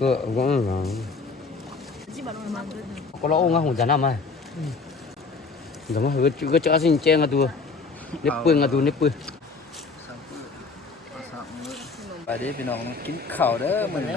그 그거 có lỗ nga hùng janam ai giống như cái cái chỗ sinh chen nga tu nếp pương nga tu nếp pương ไปดิพี่น้องกินข้าวเด้อมื้อนี้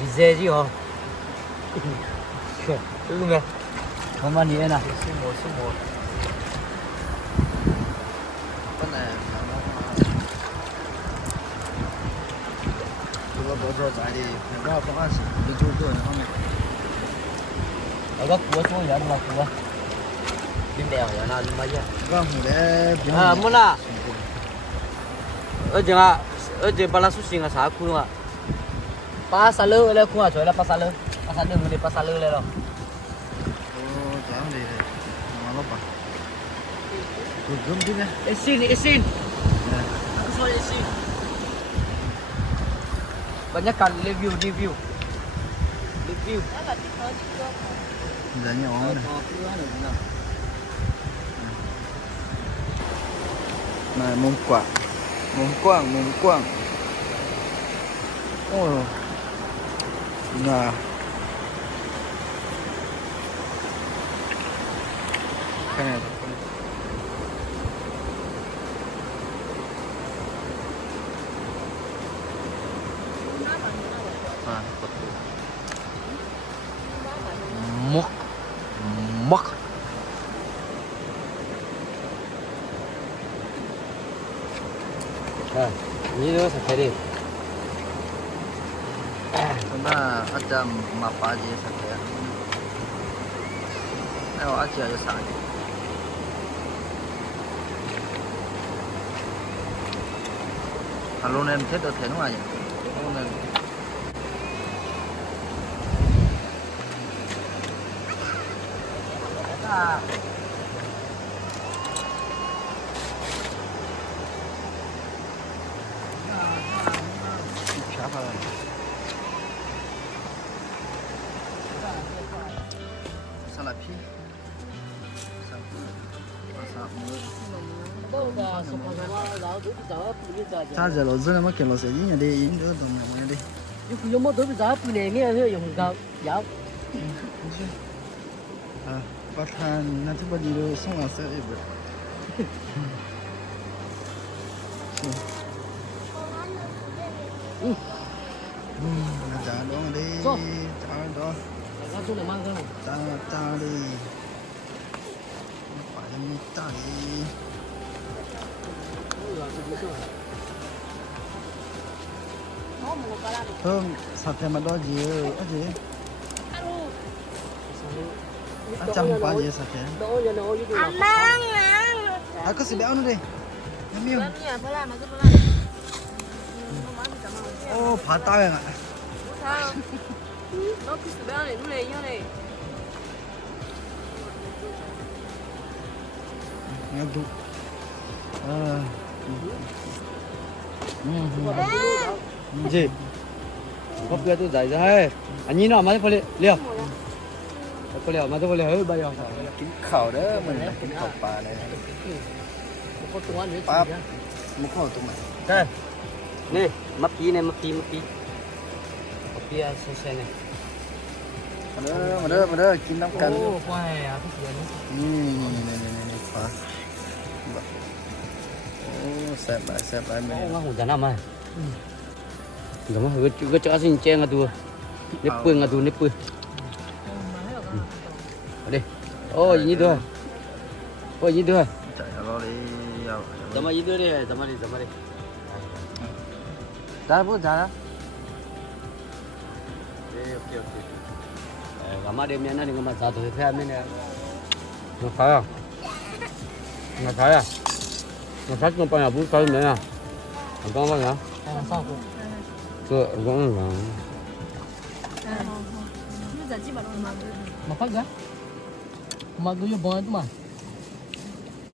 你再去哦，去，就是呗，他妈女人！是是魔，本来，了多少的，他妈不还是做吗？那个苦啊，多严重！你别回？我，啊，木拿。而且啊，而且把他宿舍啊，啥苦了？ ปลาซาลือเลยคุณอ่ะสวยแล้วปลาซาลือปลาซาลือมันเป็นปลาซาลือเลยหรอโอ้จามดีเลยมาลบปะดูดมดิเนี่ยเอซินเอซินสวยเอซินบรรยากาศรีวิวรีวิวรีวิวแล้วแบบที่เขาจิ้มด้วยค่ะเดี๋ยวนี้อ๋อเนี่ยมามุมกว้างมุมกว้างมุมกว้างโอ้ là cái này mốc mốc à, như thế sẽ thấy đi. ما قدم ما فاضي سكيا أو أكيا يسعد هلون أم تدو تنو أي هلون أم تدو تنو أي 他在老子？那么给老师一年的，一年的。不用？不，用。嗯，不是。嗯。嗯，的，这个芒果里大大的大理嗯啥片嘛多久快点阿们把你的照阿那我原来是不哦怕打人 nó cứ sửa này lúc này như này Nghe đủ. À. Ừ. Gì? có bia tôi giải ra hay anh nhìn nào mà phải liều có liệu mà tôi phải liều hơi bao nhiêu Kín khẩu đó, mình là kín khẩu bà này. có tung ăn Bắp. Một khẩu tụi ăn đây nè mập tí này mập tí mập tí เปียโซเซนเนี่ยมาเด้อมาเด้อมาเด้อกินน้ำกันโอ้ควายอ่ะพี่เขียนนี่นี่นี่นี่นี่นี่ขวาโอ้แซ่บหลายแซ่บหลายเมนูว่าหูจะน้ำไหมเดี๋ยวมาก็ก็จะสิ่งแจ้งกันดูนี่ปืนกันดูนี่ปืนมาดิโอ้ยนี่ด้วยโอ้ยนี่ด้วยใจเราเลยเอาทำไมนี่ด้วยเนี่ยทำไมนี่ทำไมนี่ได้พูดจ้า 哎，俺妈的面那里我们咋都是太美了。我啥呀？我啥呀？我啥这候办呀？不是啥呀？我刚办呀。哎，啥时？这我嗯。嗯。你在几百弄的吗？没发给。没给有帮的嘛？